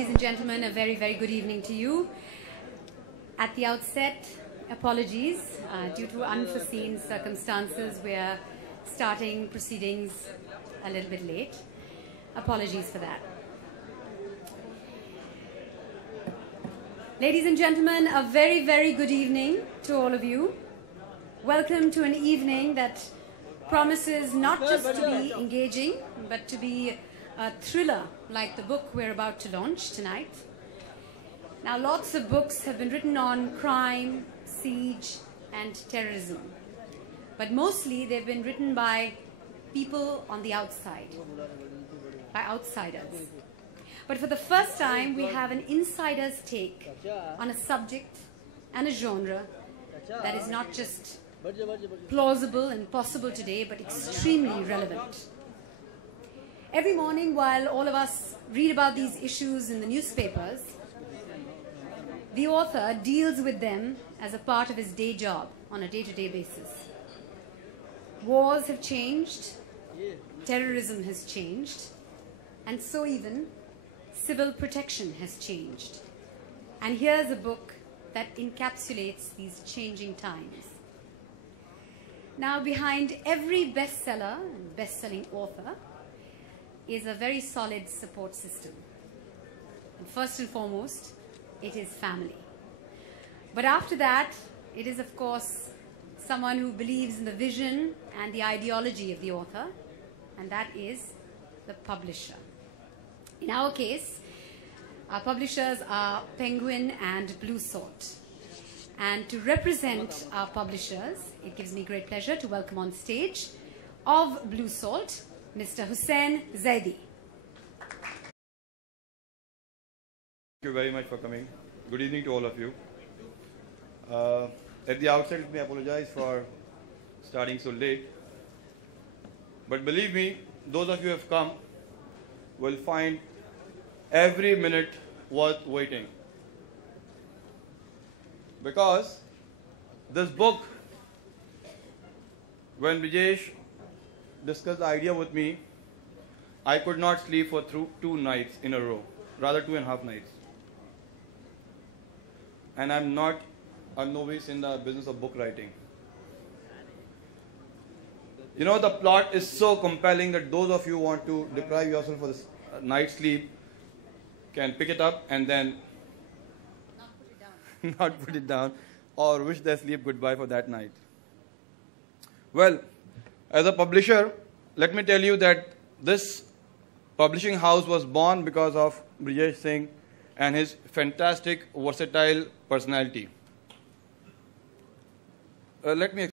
Ladies and gentlemen, a very, very good evening to you. At the outset, apologies. Due to unforeseen circumstances, we are starting proceedings a little bit late. Apologies for that. Ladies and gentlemen, a very, very good evening to all of you. Welcome to an evening that promises not just to be engaging, but to be a thriller like the book we're about to launch tonight. Now, lots of books have been written on crime, siege, and terrorism. But mostly they've been written by people on the outside, by outsiders. But for the first time, we have an insider's take on a subject and a genre that is not just plausible and possible today, but extremely relevant. Every morning, while all of us read about these issues in the newspapers, the author deals with them as a part of his day job on a day-to-day basis. Wars have changed, terrorism has changed, and so even civil protection has changed. And here's a book that encapsulates these changing times. Now, behind every bestseller and best-selling author is a very solid support system. And first and foremost, it is family. But after that, it is, of course, someone who believes in the vision and the ideology of the author, and that is the publisher. In our case, our publishers are Penguin and Blue Salt. And to represent our publishers, it gives me great pleasure to welcome on stage of Blue Salt, Mr. Hussain Zaidi. Thank you very much for coming. Good evening to all of you. At the outset, let me apologize for starting so late. But believe me, those of you who have come will find every minute worth waiting. Because this book, when Brijesh discussed the idea with me, I could not sleep for 2 nights in a row, rather 2.5 nights. And I'm not a novice in the business of book writing. You know, the plot is so compelling that those of you who want to deprive yourself of this night's sleep can pick it up and then not put it down or wish their sleep goodbye for that night. Well, as a publisher, let me tell you that this publishing house was born because of Brijesh Singh and his fantastic, versatile personality. Let me